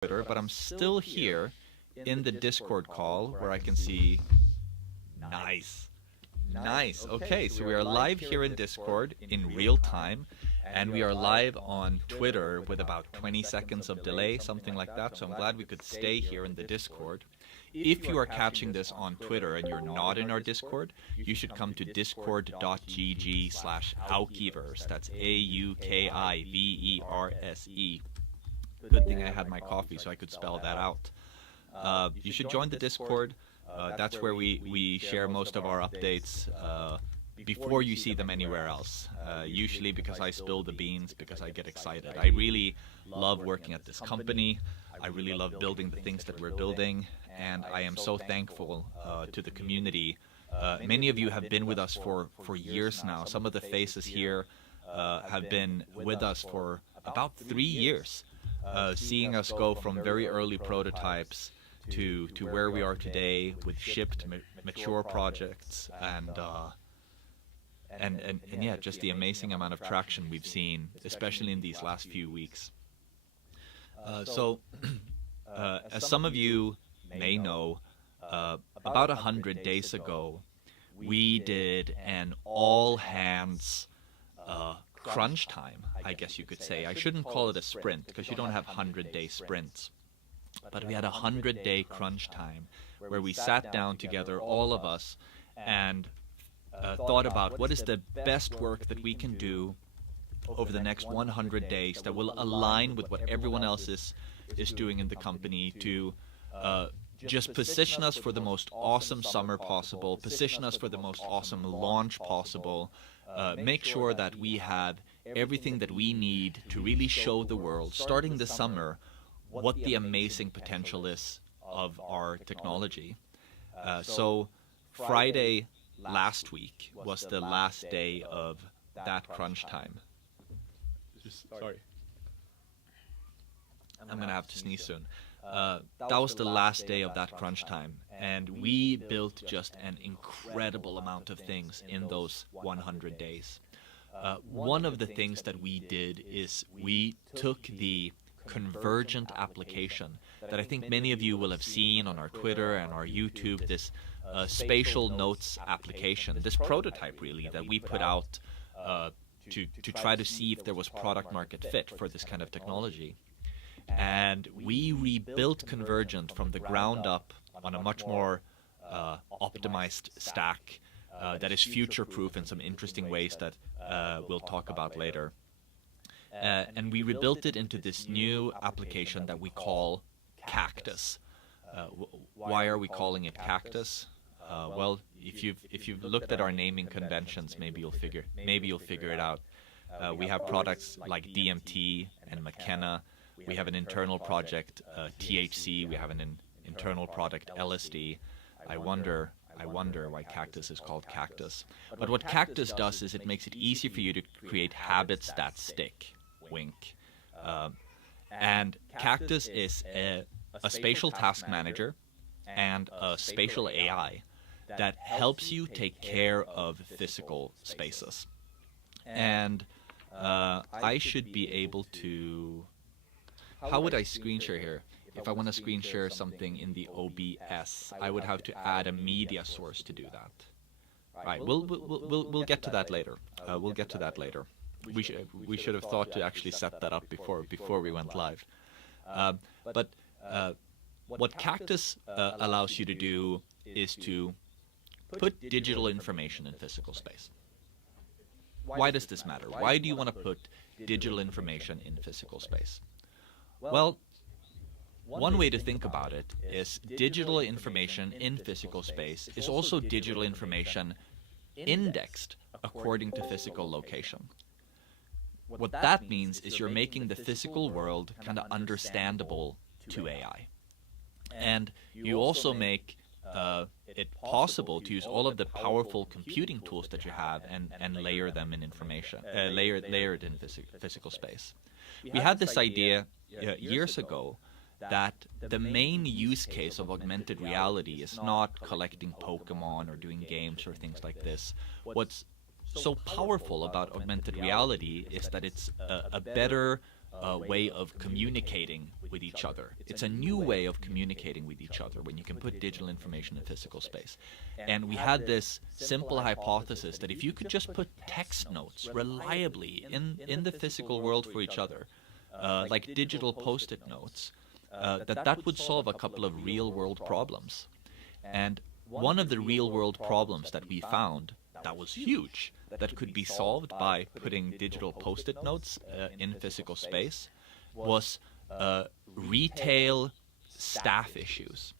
Twitter, but I'm still here in the Discord call where I can see. Nice. Nice. Okay, so we are live here in Discord in real time, and we are live on Twitter with about 20 seconds of delay, something like that. So I'm glad we could stay here in the Discord. If you are catching this on Twitter and you're not in our Discord, you should come to discord.gg/Aukiverse. That's AUKIVERSE. Good thing I had my coffee so I could spell that out. You should join the Discord. That's where we share most of our updates before you see them anywhere else. Usually because I spill the beans, because I get excited. I really love working at this company. I really love building the things that we're building, and I am so thankful to the community. Many of you have been with us for years now. Some of the faces here have been with us for about 3 years, seeing us go from very early prototypes to where we are today with shipped mature projects and yeah, just the amazing amount of traction we've seen, especially in these last few weeks. So as some of you may know, about 100 days ago we did an all hands crunch time, I guess you could say. I shouldn't call it a sprint because you don't have 100-day sprints. But we had a 100-day crunch time where we sat down together, all of us, and thought about what is the best work that we can do over the next 100 days that will align with what everyone else is doing in the company to just position us for the most awesome summer possible, position us for the most awesome launch possible, make sure that we have everything that we need to really show the world, starting this summer, what the amazing potential is of our technology. So Friday last week was the last day of that crunch time. Sorry. I'm going to have to sneeze soon. That was the last day of that crunch time, and we built just an incredible amount of things in those 100 days. One of the things that we did is we took the convergent application that I think many of you will have seen on our Twitter and our YouTube, this spatial notes application, this prototype really that we put out to try to see if there was product market fit for this kind of technology. And we rebuilt Convergent from the ground up on a much more optimized stack that is future-proof in some interesting ways that we'll talk about later. And we rebuilt it into this new application that we call Cactus. Why are we calling it Cactus? Well, if you've looked at our naming conventions, maybe you'll figure it out. We have products like DMT and McKenna. We have an internal project, THC. We have an internal product, LSD. I wonder why Cactus is called Cactus. But what Cactus does is it makes it easy for you to create habits that stick. Wink. And Cactus is a spatial task manager and a spatial AI that helps you take care of physical spaces. And I should be able to... How would I screen share here? If I want to screen share something in the OBS, I would have to add a media source to do that. Right, we'll get to that later. We'll get to that later. We should have thought to actually set that up before we went live. But what Cactus allows you to do is to put digital information in physical space. Why does this matter? Why do you want to put digital information in physical space? Well, one way to think about it is digital information in physical space is also digital information indexed according to physical location. What that means is you're making the physical world kind of understandable to AI. And you also make it possible to use all of the powerful computing tools that you have and layer them in information, layered in physical space. We had this idea years ago that the main use case of augmented reality is not collecting Pokemon or doing games or things like this. What's so powerful about augmented reality is that it's a better way of communicating with each other. It's a new way of communicating with each other when you can put digital information in physical space. And we had this simple hypothesis that if you could just put text notes reliably in the physical world for each other, like digital post-it notes, that would solve a couple of real-world problems. And one of the real-world problems that we found that was huge, that could be solved by putting digital post-it notes in physical space, was retail staff issues.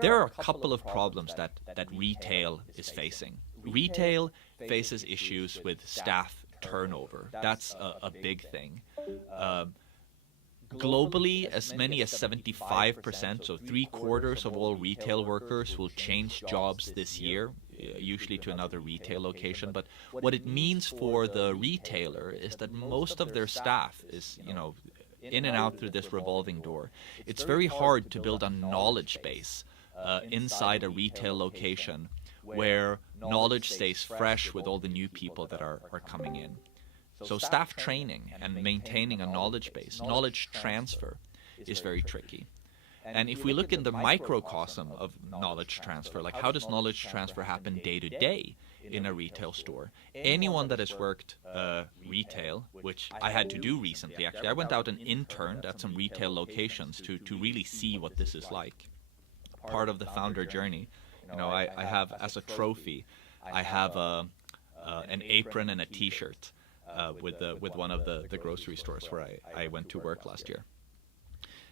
There are a couple of problems that retail is facing. Retail faces issues with staff turnover. That's a big thing. Globally, as many as 75%, so 3/4 of all retail workers will change jobs this year, usually to another retail location. But what it means for the retailer is that most of their staff is, in and out through this revolving door. It's very hard to build a knowledge base inside a retail location where knowledge stays fresh with all the new people that are coming in. So staff training and maintaining a knowledge base, knowledge transfer, is very tricky. And if we look in the microcosm of knowledge transfer, like how does knowledge transfer happen day to day in a retail store? Anyone that has worked retail, which I had to do recently, actually, I went out and interned at some retail locations to really see what this is like. Part of the founder journey, I have as a trophy, I have an apron and a T-shirt. With one of the grocery stores where I went to work last year.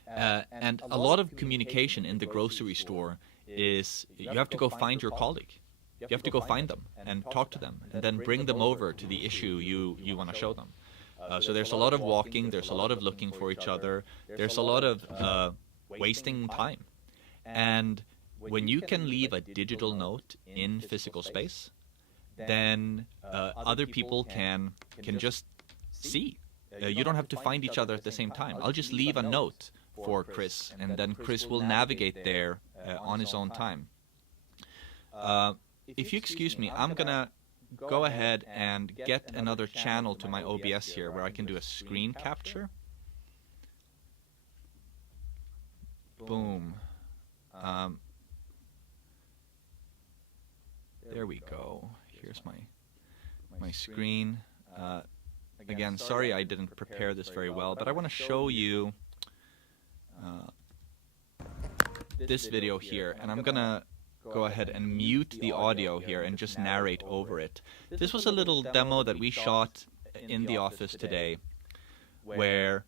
And a lot of communication in the grocery store is you have to go find your colleague. You have to go find them and talk to them and then bring them over to the issue you want to show them. So there's a lot of walking, there's a lot of looking for each other, there's a lot of wasting time. And when you can leave a digital note in physical space, then other people can just see. You don't have to find each other at the same time. I'll just leave a note for Chris, and then Chris will navigate there on his own time. If you excuse me, I'm going to go ahead and get another channel to my OBS here where I can do a screen capture. Boom. There we go. Here's my screen. Again, sorry I didn't prepare this very well, but I want to show you this video here, and I'm going to go ahead and mute the audio here and just narrate over it. This was a little demo that we shot in the office today where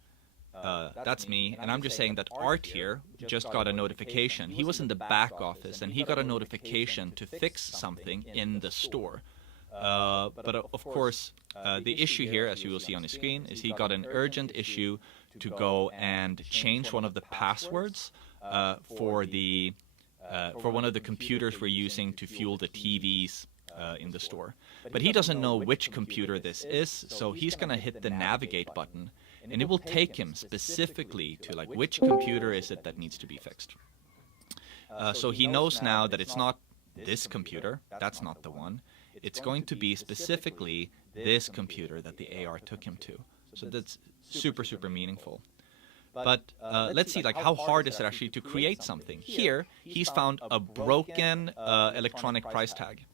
that's me, and I'm just saying that Art here just got a notification. He was in the back office, and he got a notification to fix something in the store. But of course, the issue here, as you will see on his screen, is he got an urgent issue to go and change one of the passwords for one of the computers we're using to fuel the TVs in the store. But he doesn't know which computer this is, so he's going to hit the navigate button, and it will take him specifically to like which computer is it that needs to be fixed. So he knows now that it's not this computer, that's not the one. It's going to be specifically this computer that the AR took him to. So that's super, super meaningful. But let's see, like, how hard is it actually to create something? Here, he's found a broken electronic price tag.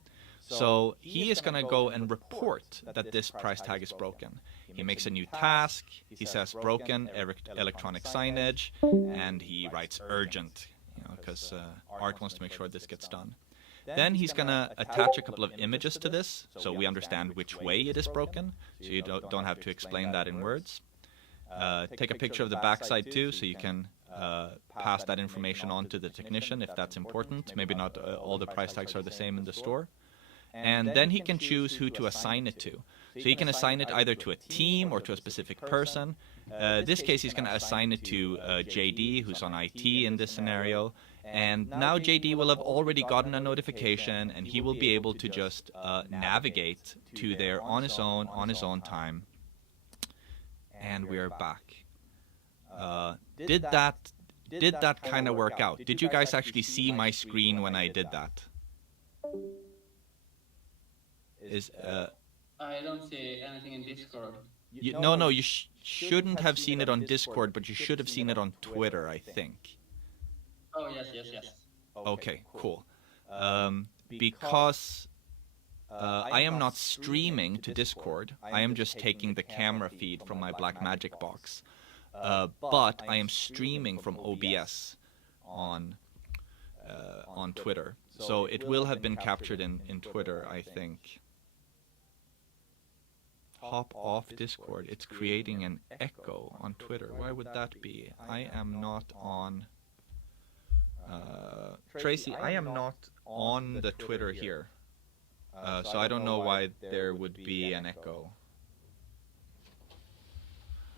So he is going to go and report that this price tag is broken. He makes a new task. He says broken electronic signage, and he writes urgent, because Art wants to make sure this gets done. Then he's going to attach a couple of images to this, so we understand which way it is broken, so you don't have to explain that in words. Take a picture of the backside too, so you can pass that information on to the technician if that's important. Maybe not all the price tags are the same in the store. And then he can choose who to assign it to. So he can assign it either to a team or to a specific person. This case, he's going to assign it to JD, who's on IT in this scenario. And now JD will have already gotten a notification, and he will be able to just navigate to there on his own time. And we're back. Did that kind of work out? Did you guys actually see my screen when I did that? I don't see anything in Discord. No, you shouldn't have seen it on Discord, but you should have seen it on Twitter, I think. Oh, yes, yes, yes. Okay, cool. Because I am not streaming to Discord. I am just taking the camera feed from my Blackmagic box. But I am streaming from OBS on Twitter. So it will have been captured in Twitter, I think. Hop off Discord. It's creating an echo on Twitter. Why would that be? I am not on... Tracy, I am not on the Twitter here. So I don't know why there would be an echo.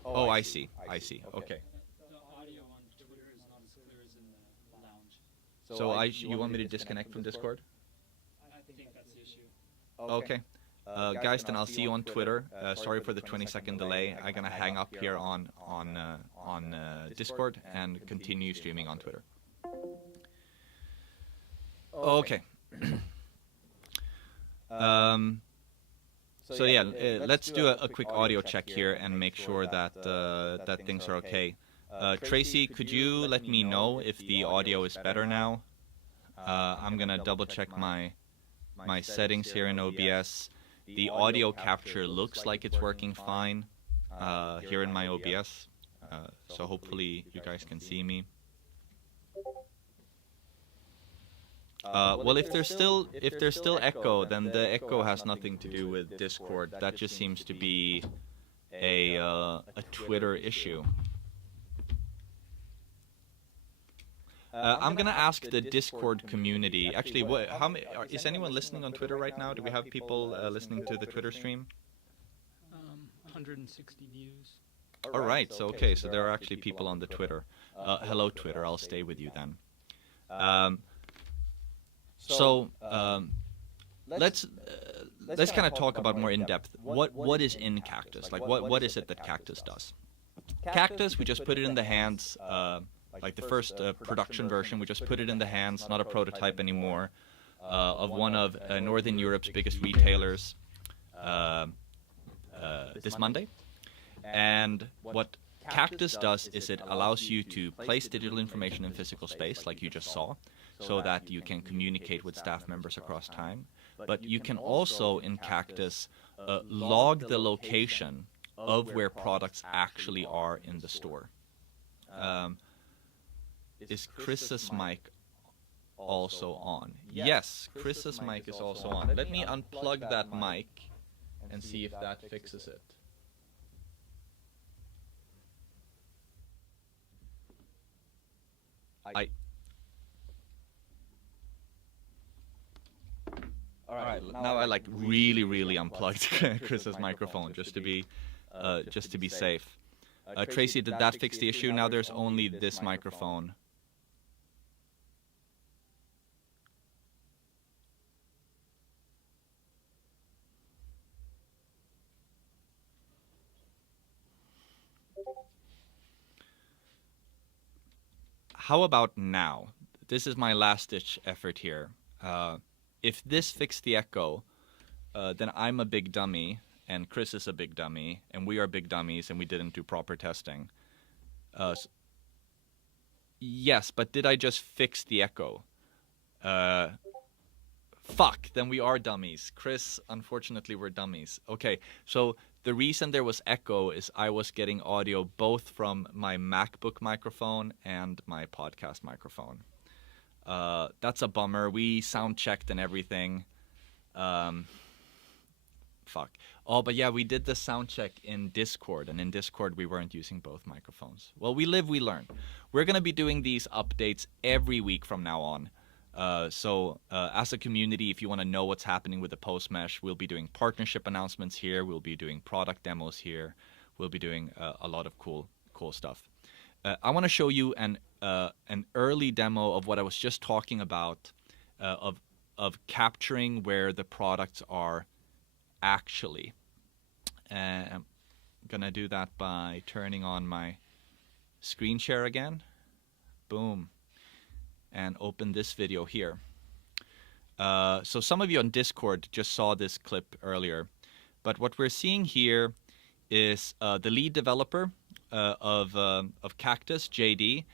Oh, I see. Okay. The audio on Twitter is not as clear as in the lounge. So you want me to disconnect from Discord? I think that's the issue. Okay. Guys, then I'll see you on Twitter. Sorry for the 20-second delay. I'm gonna hang up here on Discord and continue streaming on Twitter. Okay. So yeah, let's do a quick audio check here and make sure that that things are okay. Tracy, could you let me know if the audio is better now? I'm gonna double check my settings here in OBS. The audio capture looks like it's working fine here in my OBS. So hopefully you guys can see me. Well, if there's still echo, then the echo has nothing to do with Discord. That just seems to be a Twitter issue. I'm gonna ask the Discord community. Actually, is anyone listening on Twitter right now? Do we have people listening to the Twitter stream? 160 views. All right. So okay. So there are actually people on the Twitter. Hello, Twitter. I'll stay with you then. Let's kind of talk about more in depth. What is in Cactus? Like what is it that Cactus does? Cactus, we just put it in the hands. Like the first production version, we just put it in the hands, not a prototype anymore, of one of Northern Europe's biggest retailers this Monday. And what Cactus does is it allows you to place digital information in physical space, like you just saw, so that you can communicate with staff members across time. But you can also, in Cactus, log the location of where products actually are in the store. Is Chris's mic also on? Yes, Chris's mic is also on. Let me unplug that mic and see if that fixes it. All right. Now I like really unplugged Chris's microphone just to be safe. Tracy, did that fix the issue? Now there's only this microphone. How about now? This is my last-ditch effort here. If this fixed the echo, then I'm a big dummy, and Chris is a big dummy, and we are big dummies, and we didn't do proper testing. Yes, but did I just fix the echo? Fuck, then we are dummies. Chris, unfortunately, we're dummies. Okay, so the reason there was echo is I was getting audio both from my MacBook microphone and my podcast microphone. That's a bummer. We sound checked and everything. Fuck. Oh, but yeah, we did the sound check in Discord, and in Discord we weren't using both microphones. Well, we live, we learn. We're going to be doing these updates every week from now on. So as a community, if you want to know what's happening with the Posemesh, we'll be doing partnership announcements here. We'll be doing product demos here. We'll be doing a lot of cool stuff. I want to show you an early demo of what I was just talking about, of capturing where the products are actually. I'm gonna do that by turning on my screen share again. Boom. And open this video here. So some of you on Discord just saw this clip earlier, but what we're seeing here is the lead developer of Cactus, JD.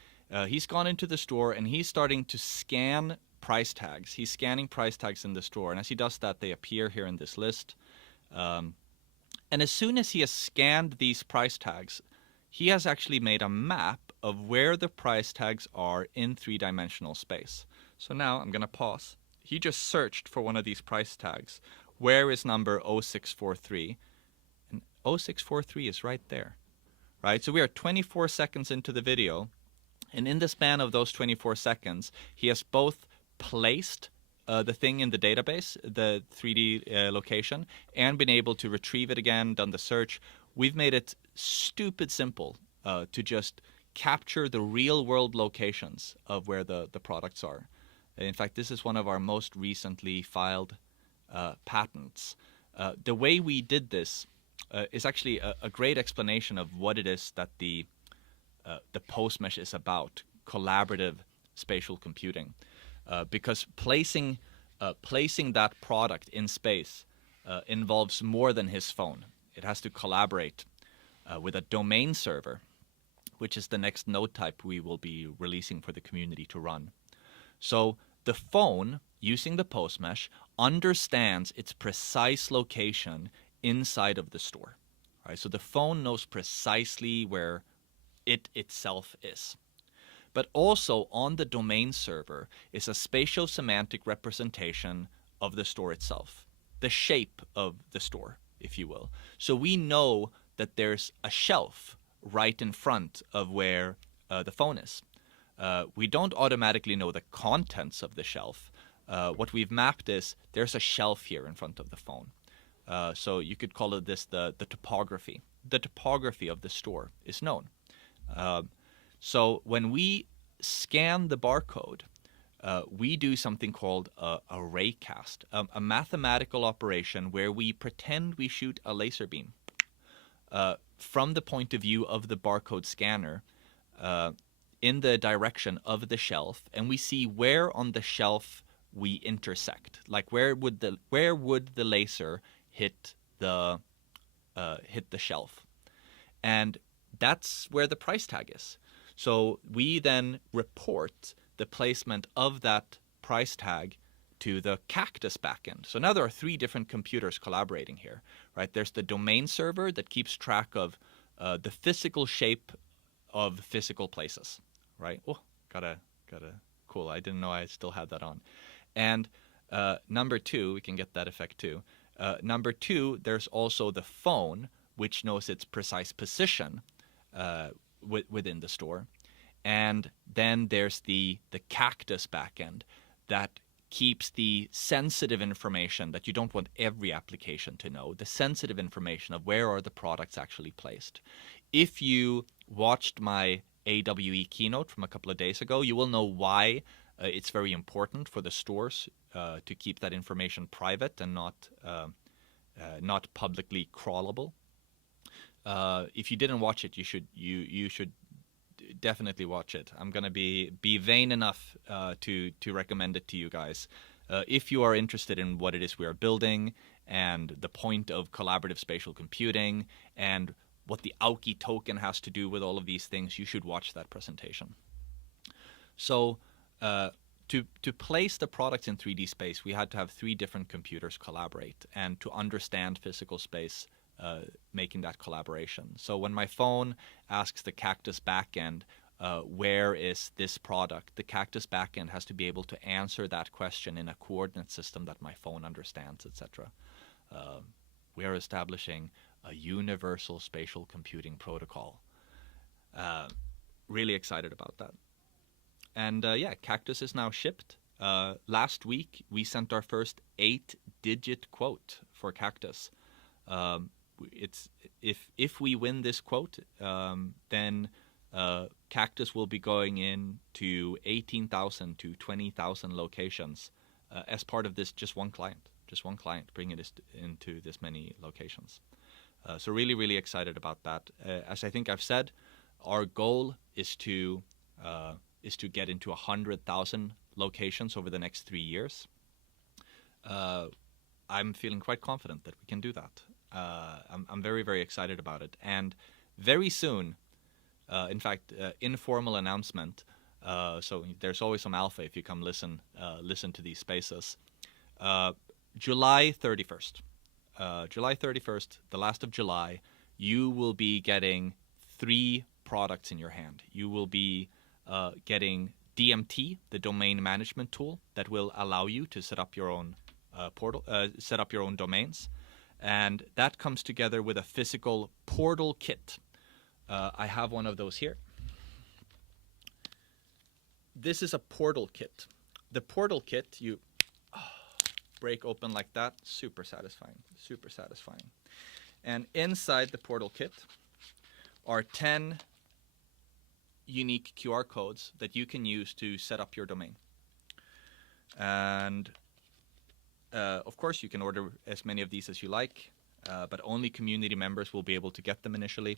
He's gone into the store and he's starting to scan price tags. He's scanning price tags in the store, and as he does that, they appear here in this list. And as soon as he has scanned these price tags, he has actually made a map of where the price tags are in three-dimensional space. So now I'm going to pause. He just searched for one of these price tags. Where is number 0643? And 0643 is right there, right? So we are 24 seconds into the video, and in the span of those 24 seconds, he has both placed the thing in the database, the 3D location, and been able to retrieve it again, done the search. We've made it stupid simple to just capture the real-world locations of where the products are. In fact, this is one of our most recently filed patents. The way we did this is actually a great explanation of what it is that the Posemesh is about, collaborative spatial computing. Because placing that product in space involves more than his phone. It has to collaborate with a domain server, which is the next node type we will be releasing for the community to run. So the phone, using the Posemesh, understands its precise location inside of the store. Right? So the phone knows precisely where it itself is. But also on the domain server is a spatio-semantic representation of the store itself, the shape of the store, if you will. So we know that there's a shelf right in front of where the phone is. We don't automatically know the contents of the shelf. What we've mapped is there's a shelf here in front of the phone. So you could call it this the topography. The topography of the store is known. So when we scan the barcode, we do something called a raycast, a mathematical operation where we pretend we shoot a laser beam from the point of view of the barcode scanner in the direction of the shelf, and we see where on the shelf we intersect. Like where would the laser hit the shelf, and that's where the price tag is. So we then report the placement of that price tag to the Cactus backend. So now there are three different computers collaborating here, right? There's the domain server that keeps track of the physical shape of physical places, right? Oh, cool. I didn't know I still had that on. And number two, we can get that effect too. Number two, there's also the phone, which knows its precise position within the store. And then there's the Cactus backend that keeps the sensitive information that you don't want every application to know, the sensitive information of where are the products actually placed. If you watched my AWE keynote from a couple of days ago, you will know why it's very important for the stores to keep that information private and not publicly crawlable. If you didn't watch it, you should definitely watch it. I'm gonna be vain enough to recommend it to you guys. If you are interested in what it is we are building and the point of collaborative spatial computing and what the Auki token has to do with all of these things, you should watch that presentation. So to place the products in 3D space, we had to have three different computers collaborate and to understand physical space, making that collaboration. So when my phone asks the Cactus backend, where is this product, the Cactus backend has to be able to answer that question in a coordinate system that my phone understands, etc. We are establishing a universal spatial computing protocol. Really excited about that. And yeah, Cactus is now shipped. Last week, we sent our first 8-digit quote for Cactus. If we win this quote, then Cactus will be going into 18,000 to 20,000 locations as part of this just one client, bringing it into this many locations. So really, really excited about that. As I think I've said, our goal is to get into 100,000 locations over the next 3 years. I'm feeling quite confident that we can do that. I'm very, very excited about it. And very soon, in fact, informal announcement. So there's always some alpha if you come listen to these spaces. July 31st. July 31st, the last of July, you will be getting 3 products in your hand. You will be getting DMT, the domain management tool that will allow you to set up your own set up your own domains. And that comes together with a physical portal kit. I have one of those here. This is a portal kit. The portal kit, you break open like that. Super satisfying. Super satisfying. And inside the portal kit are 10 unique QR codes that you can use to set up your domain. And of course, you can order as many of these as you like, but only community members will be able to get them initially.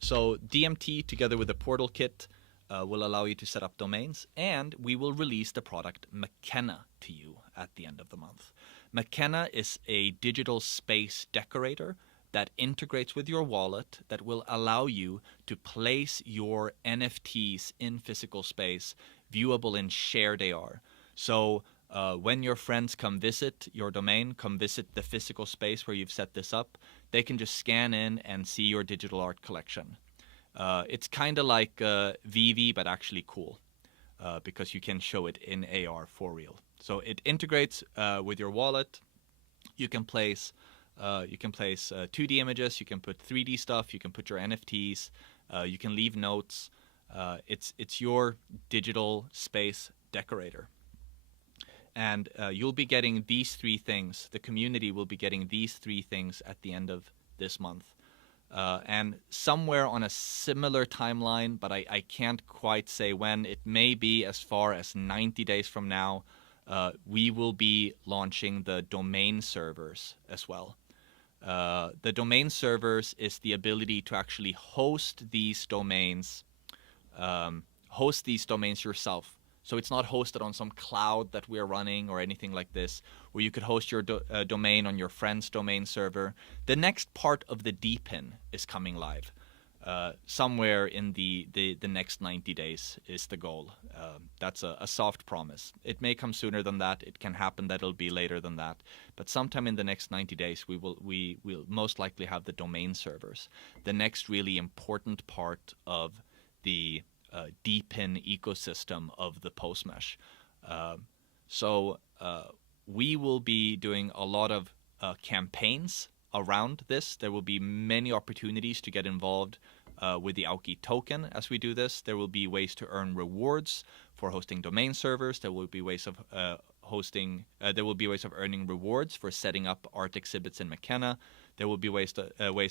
So DMT together with the portal kit will allow you to set up domains, and we will release the product McKenna to you at the end of the month. McKenna is a digital space decorator that integrates with your wallet that will allow you to place your NFTs in physical space, viewable in shared AR. So when your friends come visit your domain, come visit the physical space where you've set this up, they can just scan in and see your digital art collection. It's kind of like VV, but actually cool, because you can show it in AR for real. So it integrates with your wallet. You can place 2D images. You can put 3D stuff. You can put your NFTs. You can leave notes. It's your digital space decorator. And you'll be getting these 3 things. The community will be getting these 3 things at the end of this month. And somewhere on a similar timeline, but I can't quite say when, it may be as far as 90 days from now, we will be launching the domain servers as well. The domain servers is the ability to actually host these domains yourself. So it's not hosted on some cloud that we're running or anything like this, where you could host your domain on your friend's domain server. The next part of the DPIN is coming live. Somewhere in the next 90 days is the goal. That's a soft promise. It may come sooner than that. It can happen that it'll be later than that. But sometime in the next 90 days, we will most likely have the domain servers. The next really important part of the DPIN ecosystem of the Posemesh. So we will be doing a lot of campaigns around this. There will be many opportunities to get involved with the Auki token as we do this. There will be ways to earn rewards for hosting domain servers. There will be ways of earning rewards for setting up art exhibits in McKenna. There will be ways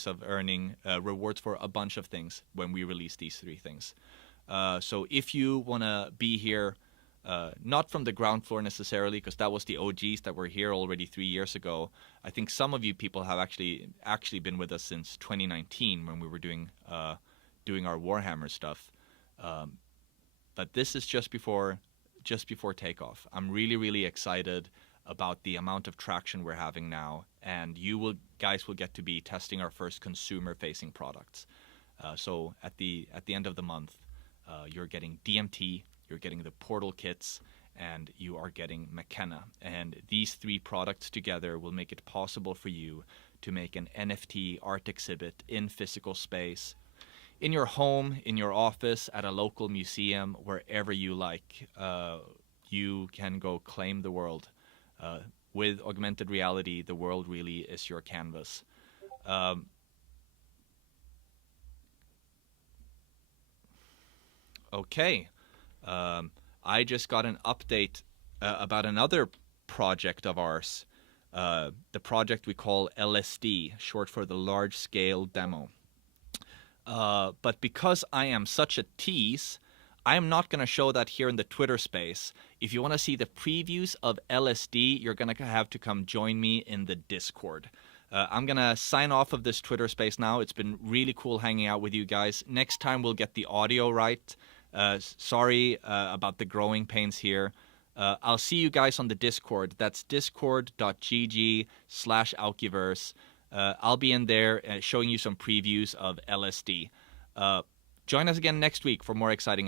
of earning rewards for a bunch of things when we release these 3 things. So if you want to be here, not from the ground floor necessarily, because that was the OGs that were here already 3 years ago. I think some of you people have actually been with us since 2019 when we were doing our Warhammer stuff. But this is just before takeoff. I'm really, really excited about the amount of traction we're having now, and guys will get to be testing our first consumer-facing products. So at the end of the month, you're getting DMT, you're getting the portal kits, and you are getting McKenna. And these 3 products together will make it possible for you to make an NFT art exhibit in physical space, in your home, in your office, at a local museum, wherever you like. You can go claim the world. With augmented reality, the world really is your canvas. Okay. I just got an update about another project of ours, the project we call LSD, short for the Large Scale Demo. But because I am such a tease, I am not going to show that here in the Twitter space. If you want to see the previews of LSD, you're going to have to come join me in the Discord. I'm going to sign off of this Twitter space now. It's been really cool hanging out with you guys. Next time we'll get the audio right. Sorry about the growing pains here. I'll see you guys on the Discord. That's discord.gg/Aukiverse. I'll be in there showing you some previews of LSD. Join us again next week for more exciting